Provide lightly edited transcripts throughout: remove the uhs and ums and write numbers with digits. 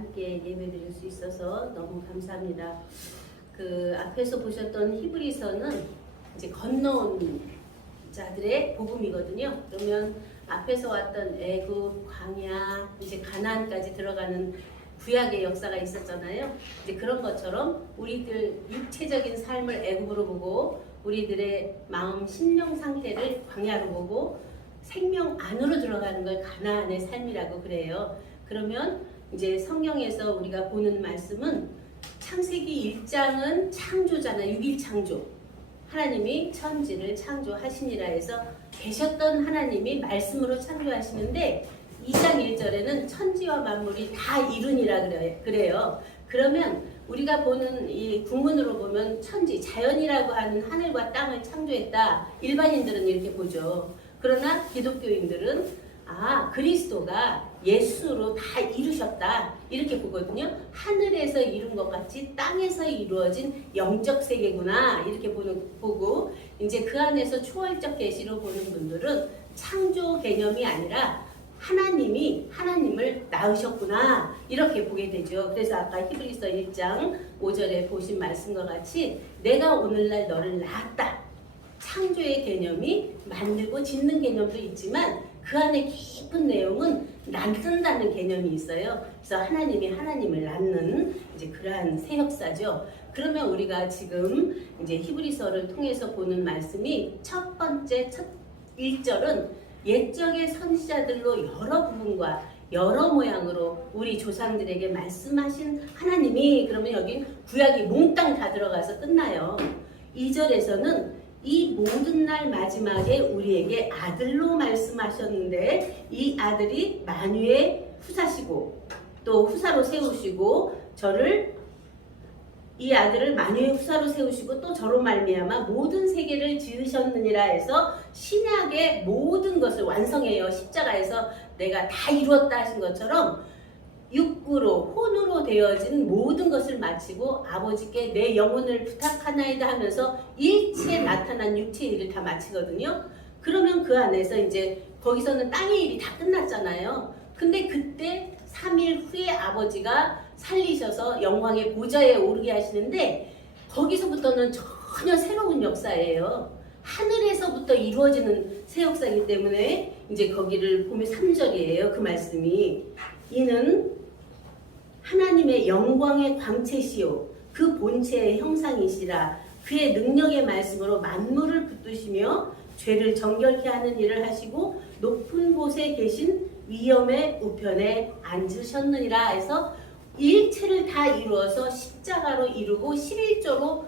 함께 예배드릴 수 있어서 너무 감사합니다. 그 앞에서 보셨던 히브리서는 이제 건너온 자들의 복음이거든요. 그러면 앞에서 왔던 애굽, 광야, 이제 가나안까지 들어가는 구약의 역사가 있었잖아요. 이제 그런 것처럼 우리들 육체적인 삶을 애굽으로 보고 우리들의 마음, 심령 상태를 광야로 보고 생명 안으로 들어가는 걸 가나안의 삶이라고 그래요. 그러면 이제 성경에서 우리가 보는 말씀은 창세기 1장은 창조잖아요. 6일 창조. 하나님이 천지를 창조하시니라 해서 계셨던 하나님이 말씀으로 창조하시는데 2장 1절에는 천지와 만물이 다 이루니라 그래요. 그러면 우리가 보는 이 구문으로 보면 천지, 자연이라고 하는 하늘과 땅을 창조했다. 일반인들은 이렇게 보죠. 그러나 기독교인들은 그리스도가 예수로 다 이루셨다 이렇게 보거든요. 하늘에서 이룬 것 같이 땅에서 이루어진 영적 세계구나 이렇게 보고 이제 그 안에서 초월적 계시로 보는 분들은 창조 개념이 아니라 하나님이 하나님을 낳으셨구나 이렇게 보게 되죠. 그래서 아까 히브리서 1장 5절에 보신 말씀과 같이 내가 오늘날 너를 낳았다. 창조의 개념이 만들고 짓는 개념도 있지만 그 안에 깊은 내용은 낳는다는 개념이 있어요. 그래서 하나님이 하나님을 낳는 이제 그러한 새 역사죠. 그러면 우리가 지금 이제 히브리서를 통해서 보는 말씀이 첫 번째 첫 1절은 옛적의 선지자들로 여러 부분과 여러 모양으로 우리 조상들에게 말씀하신 하나님이 그러면 여기 구약이 몽땅 다 들어가서 끝나요. 2절에서는 이 모든 날 마지막에 우리에게 아들로 말씀하셨는데 이 아들이 만유의 후사시고 또 후사로 세우시고 이 아들을 만유의 후사로 세우시고 또 저로 말미암아 모든 세계를 지으셨느니라 해서 신약의 모든 것을 완성해요. 십자가에서 내가 다 이루었다 하신 것처럼 육구로 혼으로 되어진 모든 것을 마치고 아버지께 내 영혼을 부탁하나이다 하면서 일체에 나타난 육체의 일을 다 마치거든요. 그러면 그 안에서 이제 거기서는 땅의 일이 다 끝났잖아요. 근데 그때 3일 후에 아버지가 살리셔서 영광의 보좌에 오르게 하시는데 거기서부터는 전혀 새로운 역사예요. 하늘에서부터 이루어지는 새 역사이기 때문에 이제 거기를 보면 3절이에요. 그 말씀이 이는 하나님의 영광의 광채시요 그 본체의 형상이시라 그의 능력의 말씀으로 만물을 붙드시며 죄를 정결케 하는 일을 하시고 높은 곳에 계신 위엄의 우편에 앉으셨느니라 해서 일체를 다 이루어서 십자가로 이루고 11조로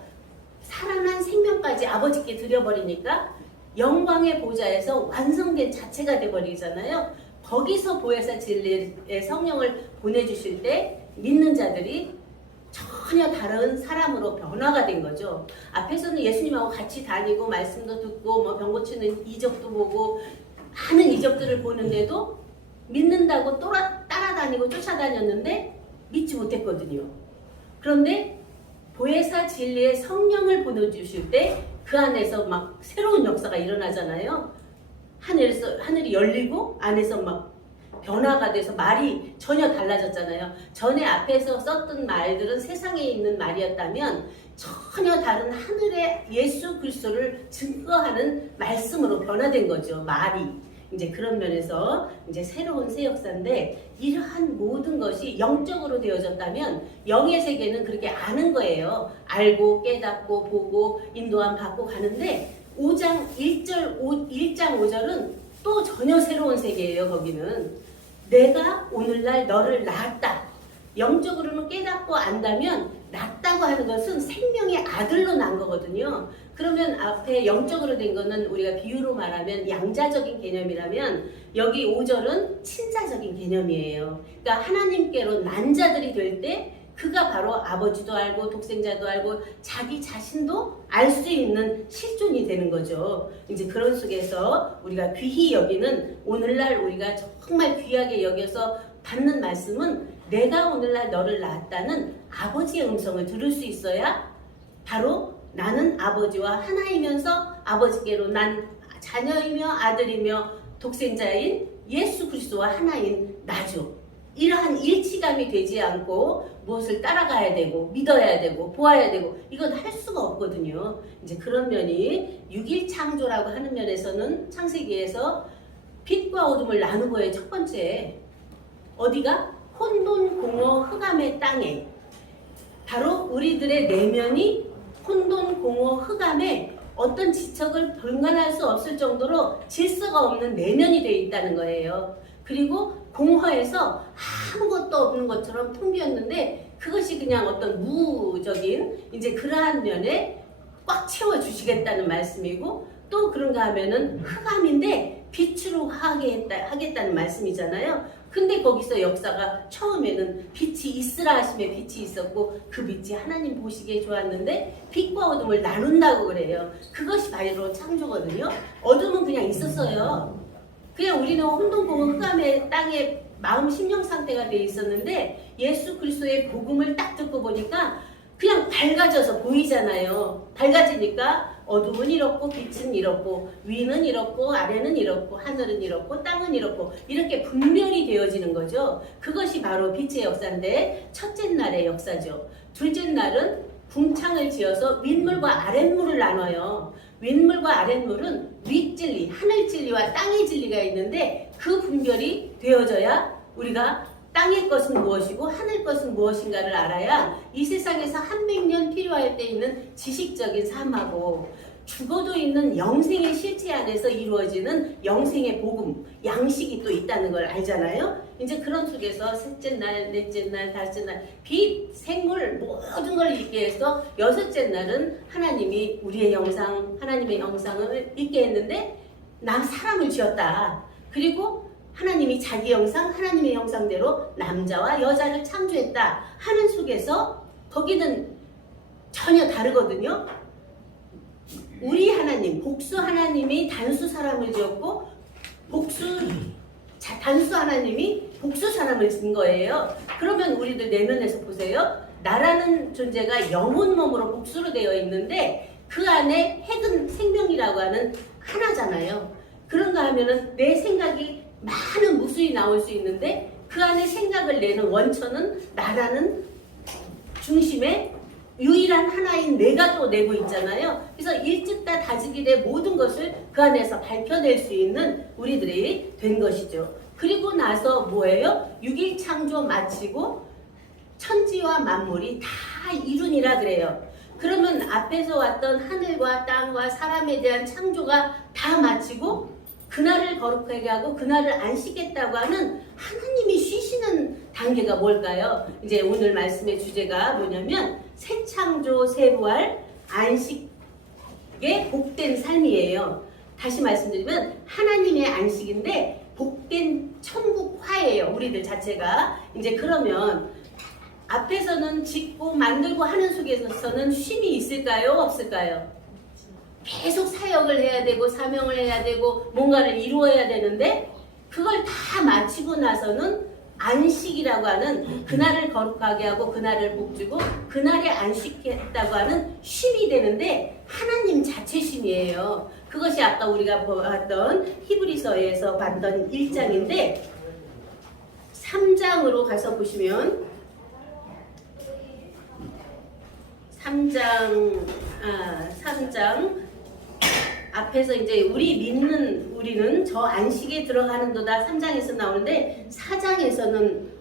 살아난 생명까지 아버지께 드려버리니까 영광의 보좌에서 완성된 자체가 돼버리잖아요. 거기서 보혜사 진리의 성령을 보내주실 때 믿는 자들이 전혀 다른 사람으로 변화가 된 거죠. 앞에서는 예수님하고 같이 다니고 말씀도 듣고 뭐 병 고치는 이적도 보고 많은 이적들을 보는데도 믿는다고 따라다니고 쫓아다녔는데 믿지 못했거든요. 그런데 보혜사 진리의 성령을 보내주실 때 그 안에서 막 새로운 역사가 일어나잖아요. 하늘이 열리고 안에서 막 변화가 돼서 말이 전혀 달라졌잖아요. 전에 앞에서 썼던 말들은 세상에 있는 말이었다면 전혀 다른 하늘의 예수 그리스도를 증거하는 말씀으로 변화된 거죠. 말이. 이제 그런 면에서 이제 새로운 새 역사인데 이러한 모든 것이 영적으로 되어졌다면 영의 세계는 그렇게 아는 거예요. 알고 깨닫고 보고 인도함 받고 가는데 1장 5절은 또 전혀 새로운 세계예요. 거기는 내가 오늘날 너를 낳았다. 영적으로는 깨닫고 안다면 낳았다고 하는 것은 생명의 아들로 난 거거든요. 그러면 앞에 영적으로 된 거는 우리가 비유로 말하면 양자적인 개념이라면 여기 5절은 친자적인 개념이에요. 그러니까 하나님께로 난 자들이 될 때 그가 바로 아버지도 알고 독생자도 알고 자기 자신도 알 수 있는 실존이 되는 거죠. 이제 그런 속에서 우리가 귀히 여기는 오늘날 우리가 정말 귀하게 여겨서 받는 말씀은 내가 오늘날 너를 낳았다는 아버지의 음성을 들을 수 있어야 바로 나는 아버지와 하나이면서 아버지께로 난 자녀이며 아들이며 독생자인 예수 그리스도와 하나인 나죠. 이러한 일치감이 되지 않고 무엇을 따라가야 되고 믿어야 되고 보아야 되고 이건 할 수가 없거든요. 이제 그런 면이 6일 창조라고 하는 면에서는 창세기에서 빛과 어둠을 나눈 거예요. 첫 번째 어디가? 혼돈 공허 흑암의 땅에 바로 우리들의 내면이 혼돈 공허 흑암에 어떤 지척을 분간할 수 없을 정도로 질서가 없는 내면이 되어 있다는 거예요. 그리고 공허에서 아무것도 없는 것처럼 텅 비었는데 그것이 그냥 어떤 무적인 이제 그러한 면에 꽉 채워 주시겠다는 말씀이고 또 그런가 하면은 흑암인데 빛으로 하겠다는 말씀이잖아요. 근데 거기서 역사가 처음에는 빛이 있으라 하심에 빛이 있었고 그 빛이 하나님 보시기에 좋았는데 빛과 어둠을 나눈다고 그래요. 그것이 바로 창조거든요. 어둠은 그냥 있었어요. 그냥 우리는 혼돈공허 흑암의 땅에 마음 심령 상태가 돼 있었는데 예수 그리스도의 복음을 딱 듣고 보니까 그냥 밝아져서 보이잖아요. 밝아지니까 어둠은 이렇고 빛은 이렇고 위는 이렇고 아래는 이렇고 하늘은 이렇고 땅은 이렇고 이렇게 분별이 되어지는 거죠. 그것이 바로 빛의 역사인데 첫째 날의 역사죠. 둘째 날은 궁창을 지어서 윗물과 아랫물을 나눠요. 윗물과 아랫물은 윗진리, 하늘진리와 땅의 진리가 있는데 그 분별이 되어져야 우리가 땅의 것은 무엇이고 하늘 것은 무엇인가를 알아야 이 세상에서 한 100년 필요할 때 있는 지식적인 삶하고 죽어도 있는 영생의 실체 안에서 이루어지는 영생의 복음, 양식이 또 있다는 걸 알잖아요. 이제 그런 속에서 셋째 날, 넷째 날, 다섯째 날, 빛, 생물 모든 걸 있게 해서 여섯째 날은 하나님이 우리의 영상, 하나님의 영상을 있게 했는데 나 사람을 지었다. 그리고 하나님이 자기 형상, 하나님의 형상대로 남자와 여자를 창조했다 하는 속에서 거기는 전혀 다르거든요. 우리 하나님, 복수 하나님이 단수 사람을 지었고 단수 하나님이 복수 사람을 지은 거예요. 그러면 우리들 내면에서 보세요. 나라는 존재가 영혼 몸으로 복수로 되어 있는데 그 안에 핵은 생명이라고 하는 하나잖아요. 그런가 하면은 내 생각이 많은 무수히 나올 수 있는데 그 안에 생각을 내는 원천은 나라는 중심에 유일한 하나인 내가 또 내고 있잖아요. 그래서 일찍다 다지기의 모든 것을 그 안에서 밝혀낼 수 있는 우리들이 된 것이죠. 그리고 나서 뭐예요? 6일 창조 마치고 천지와 만물이 다 이루니라 그래요. 그러면 앞에서 왔던 하늘과 땅과 사람에 대한 창조가 다 마치고 그날을 거룩하게 하고 그날을 안식했다고 하는 하나님이 쉬시는 단계가 뭘까요? 이제 오늘 말씀의 주제가 뭐냐면 새 창조 새 부활 안식의 복된 삶이에요. 다시 말씀드리면 하나님의 안식인데 복된 천국화예요. 우리들 자체가. 이제 그러면 앞에서는 짓고 만들고 하는 속에서는 쉼이 있을까요? 없을까요? 계속 사역을 해야 되고 사명을 해야 되고 뭔가를 이루어야 되는데 그걸 다 마치고 나서는 안식이라고 하는 그날을 거룩하게 하고 그날을 복주고 그날에 안식했다고 하는 쉼이 되는데 하나님 자체 쉼이에요. 그것이 아까 우리가 보았던 히브리서에서 봤던 1장인데 3장으로 가서 보시면 3장 앞에서 이제 우리는 저 안식에 들어가는도다 3장에서 나오는데 4장에서는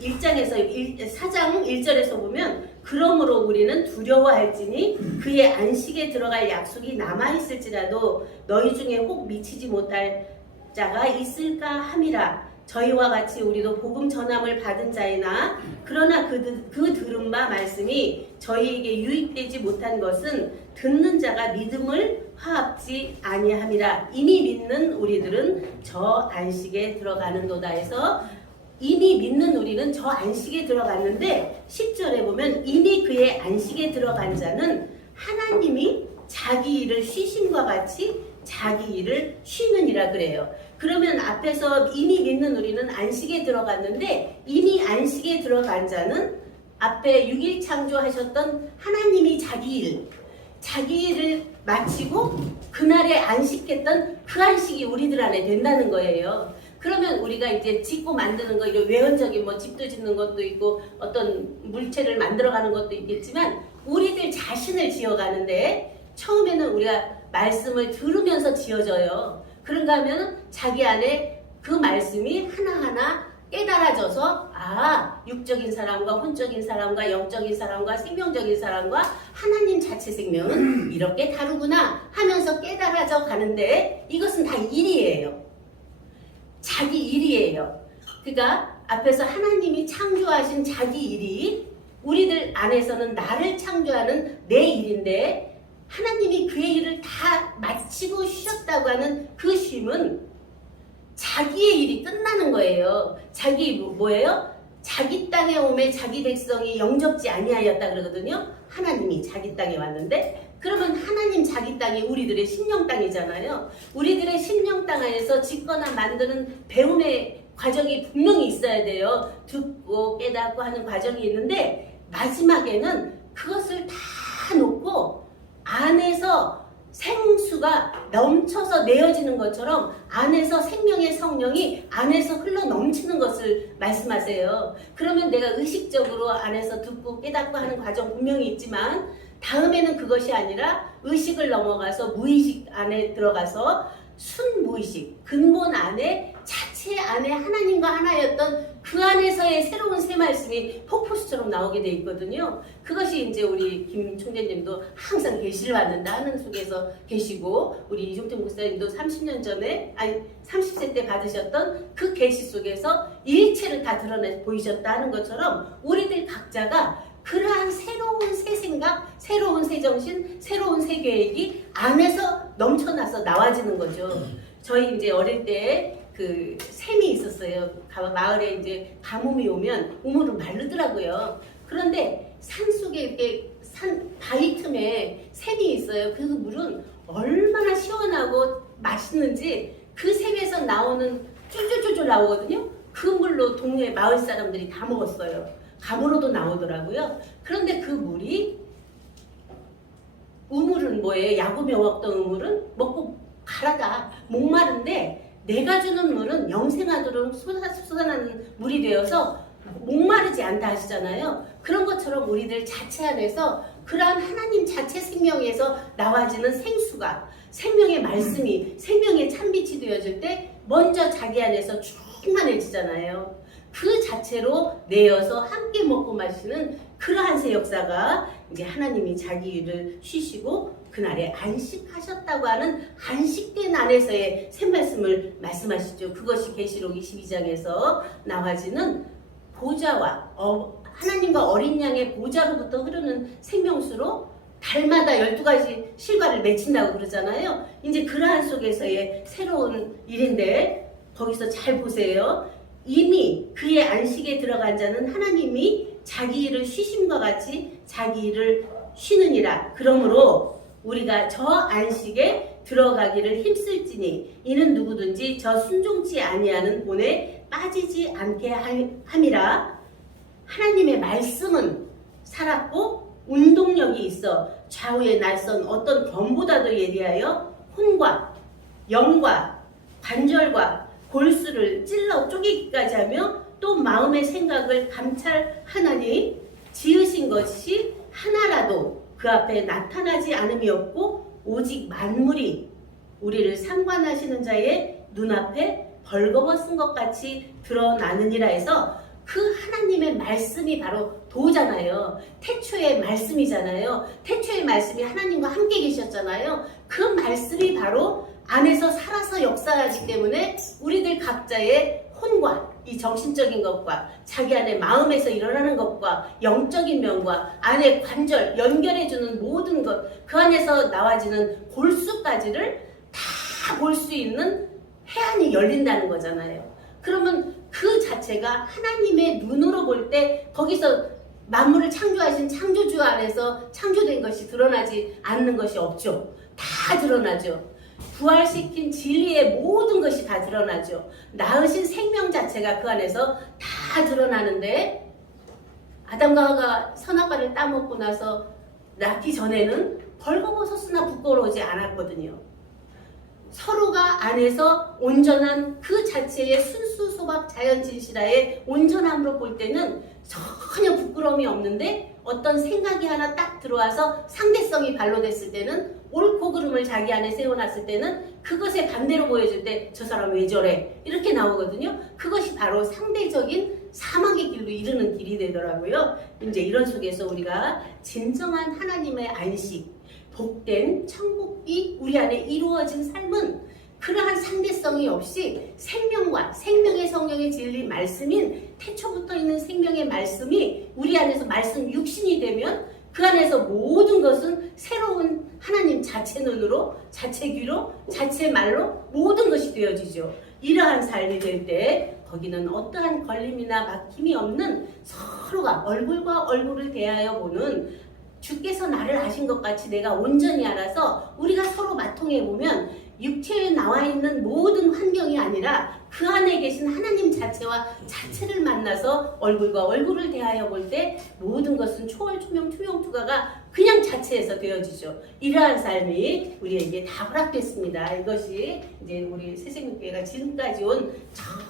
4장 1절에서 보면 그러므로 우리는 두려워할지니 그의 안식에 들어갈 약속이 남아있을지라도 너희 중에 혹 미치지 못할 자가 있을까 함이라. 저희와 같이 우리도 복음 전함을 받은 자이나 그러나 그 들은 바 말씀이 저희에게 유익되지 못한 것은 듣는 자가 믿음을 화합지 아니함이라. 이미 믿는 우리들은 저 안식에 들어가는도다 해서 이미 믿는 우리는 저 안식에 들어갔는데 10절에 보면 이미 그의 안식에 들어간 자는 하나님이 자기 일을 쉬심과 같이 자기 일을 쉬느니라 그래요. 그러면 앞에서 이미 믿는 우리는 안식에 들어갔는데 이미 안식에 들어간 자는 앞에 6일 창조하셨던 하나님이 자기 일을 마치고 그날에 안식했던 그 안식이 우리들 안에 된다는 거예요. 그러면 우리가 이제 짓고 만드는 거, 이런 외형적인 뭐 집도 짓는 것도 있고 어떤 물체를 만들어가는 것도 있겠지만 우리들 자신을 지어가는데 처음에는 우리가 말씀을 들으면서 지어져요. 그런가 하면 자기 안에 그 말씀이 하나하나 깨달아져서 육적인 사람과 혼적인 사람과 영적인 사람과 생명적인 사람과 하나님 자체 생명은 이렇게 다르구나 하면서 깨달아져 가는데 이것은 다 일이에요. 자기 일이에요. 그러니까 앞에서 하나님이 창조하신 자기 일이 우리들 안에서는 나를 창조하는 내 일인데 하나님이 그의 일을 다 마치고 쉬셨다고 하는 그 쉼은 자기의 일이 끝나는 거예요. 자기 뭐예요? 자기 땅에 오매 자기 백성이 영접지 아니하였다 그러거든요. 하나님이 자기 땅에 왔는데 그러면 하나님 자기 땅이 우리들의 심령 땅이잖아요. 우리들의 심령 땅 안에서 짓거나 만드는 배움의 과정이 분명히 있어야 돼요. 듣고 깨닫고 하는 과정이 있는데 마지막에는 그것을 다 놓고 안에서 생수가 넘쳐서 내어지는 것처럼 안에서 생명의 성령이 안에서 흘러 넘치는 것을 말씀하세요. 그러면 내가 의식적으로 안에서 듣고 깨닫고 하는 과정 분명히 있지만 다음에는 그것이 아니라 의식을 넘어가서 무의식 안에 들어가서 순무의식, 근본 안에 자체 안에 하나님과 하나였던 그 안에서의 새로운 새 말씀이 폭포수처럼 나오게 돼 있거든요. 그것이 이제 우리 김 총재님도 항상 계시를 받는다 하는 속에서 계시고 우리 이종택 목사님도 30년 전에 30세 때 받으셨던 그 계시 속에서 일체를 다 드러내 보이셨다 하는 것처럼 우리들 각자가 그러한 새로운 새 생각, 새로운 새 정신, 새로운 새 계획이 안에서 넘쳐나서 나와지는 거죠. 저희 이제 어릴 때 그 샘이 있었어요. 마을에 이제 가뭄이 오면 우물은 마르더라고요. 그런데 산 속에 이렇게 바위 틈에 샘이 있어요. 그 물은 얼마나 시원하고 맛있는지 그 샘에서 나오는 쫄쫄쫄쫄 나오거든요. 그 물로 동네 마을 사람들이 다 먹었어요. 감으로도 나오더라고요. 그런데 그 물이 우물은 뭐예요? 야구며 먹던 우물은 먹고 가라다 목마른데 내가 주는 물은 영생하도록 솟아나는 물이 되어서 목마르지 않다 하시잖아요. 그런 것처럼 우리들 자체 안에서 그러한 하나님 자체 생명에서 나와지는 생수가 생명의 말씀이 생명의 참빛이 되어질 때 먼저 자기 안에서 충만해지잖아요. 그 자체로 내어서 함께 먹고 마시는 그러한 새 역사가 이제 하나님이 자기 일을 쉬시고 그날에 안식하셨다고 하는 안식된 안에서의 새 말씀을 말씀하시죠. 그것이 계시록 22장에서 나와지는 보좌와 하나님과 어린 양의 보좌로부터 흐르는 생명수로 달마다 12가지 실과를 맺힌다고 그러잖아요. 이제 그러한 속에서의 새로운 일인데 거기서 잘 보세요. 이미 그의 안식에 들어간 자는 하나님이 자기 일을 쉬심과 같이 자기 일을 쉬느니라. 그러므로 우리가 저 안식에 들어가기를 힘쓸지니 이는 누구든지 저 순종치 아니하는 본에 빠지지 않게 함이라. 하나님의 말씀은 살았고 운동력이 있어 좌우의 날선 어떤 검보다도 예리하여 혼과 영과 관절과 골수를 찔러 쪼개기까지 하며 또 마음의 생각을 감찰하나니 지으신 것이 하나라도 그 앞에 나타나지 않음이 없고 오직 만물이 우리를 상관하시는 자의 눈앞에 벌거벗은 것 같이 드러나느니라 해서 그 하나님의 말씀이 바로 도잖아요. 태초의 말씀이잖아요. 태초의 말씀이 하나님과 함께 계셨잖아요. 그 말씀이 바로 안에서 살아서 역사하기 때문에 우리들 각자의 혼과 이 정신적인 것과 자기 안에 마음에서 일어나는 것과 영적인 면과 안에 관절 연결해주는 모든 것 그 안에서 나와지는 골수까지를 다 볼 수 있는 해안이 열린다는 거잖아요. 그러면 그 자체가 하나님의 눈으로 볼 때 거기서 만물을 창조하신 창조주 안에서 창조된 것이 드러나지 않는 것이 없죠. 다 드러나죠. 부활시킨 진리의 모든 것이 다 드러나죠. 낳으신 생명 자체가 그 안에서 다 드러나는데 아담과 하와가 선악과를 따먹고 나서 낳기 전에는 벌거벗었으나 부끄러우지 않았거든요. 서로가 안에서 온전한 그 자체의 순수소박 자연진실화의 온전함으로 볼 때는 전혀 부끄러움이 없는데 어떤 생각이 하나 딱 들어와서 상대성이 발로됐을 때는 옳고 그름을 자기 안에 세워놨을 때는 그것에 반대로 보여줄 때 저 사람 왜 저래 이렇게 나오거든요. 그것이 바로 상대적인 사막의 길로 이르는 길이 되더라고요. 이제 이런 속에서 우리가 진정한 하나님의 안식, 복된 천국이 우리 안에 이루어진 삶은 그러한 상대성이 없이 생명과 생명의 성령의 진리 말씀인 태초부터 있는 생명의 말씀이 우리 안에서 말씀 육신이 되면 그 안에서 모든 것은 새로운 하나님 자체 눈으로, 자체 귀로, 자체 말로 모든 것이 되어지죠. 이러한 삶이 될 때 거기는 어떠한 걸림이나 막힘이 없는 서로가 얼굴과 얼굴을 대하여 보는 주께서 나를 아신 것 같이 내가 온전히 알아서 우리가 서로 마통해 보면 육체에 나와 있는 모든 환경이 아니라 그 안에 계신 하나님 자체와 자체를 만나서 얼굴과 얼굴을 대하여 볼 때 모든 것은 초월, 초명, 투명투가가 그냥 자체에서 되어지죠. 이러한 삶이 우리에게 다 허락됐습니다. 이것이 이제 우리 새생명교회가 지금까지 온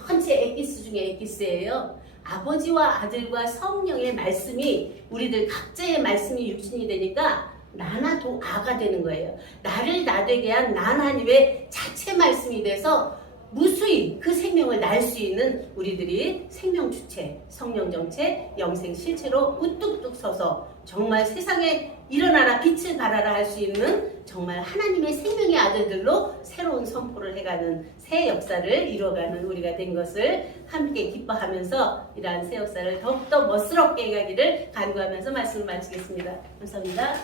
전체 엑기스 중에 엑기스예요. 아버지와 아들과 성령의 말씀이 우리들 각자의 말씀이 육신이 되니까 나나 아가 되는 거예요. 나를 나되게 한 나 하나님의 자체 말씀이 돼서 무수히 그 생명을 날 수 있는 우리들이 생명 주체, 성령 정체, 영생 실체로 우뚝뚝 서서 정말 세상에 일어나라 빛을 발하라 할 수 있는 정말 하나님의 생명의 아들들로 새로운 선포를 해가는 새 역사를 이루어가는 우리가 된 것을 함께 기뻐하면서 이러한 새 역사를 더욱더 멋스럽게 해가기를 간구하면서 말씀을 마치겠습니다. 감사합니다.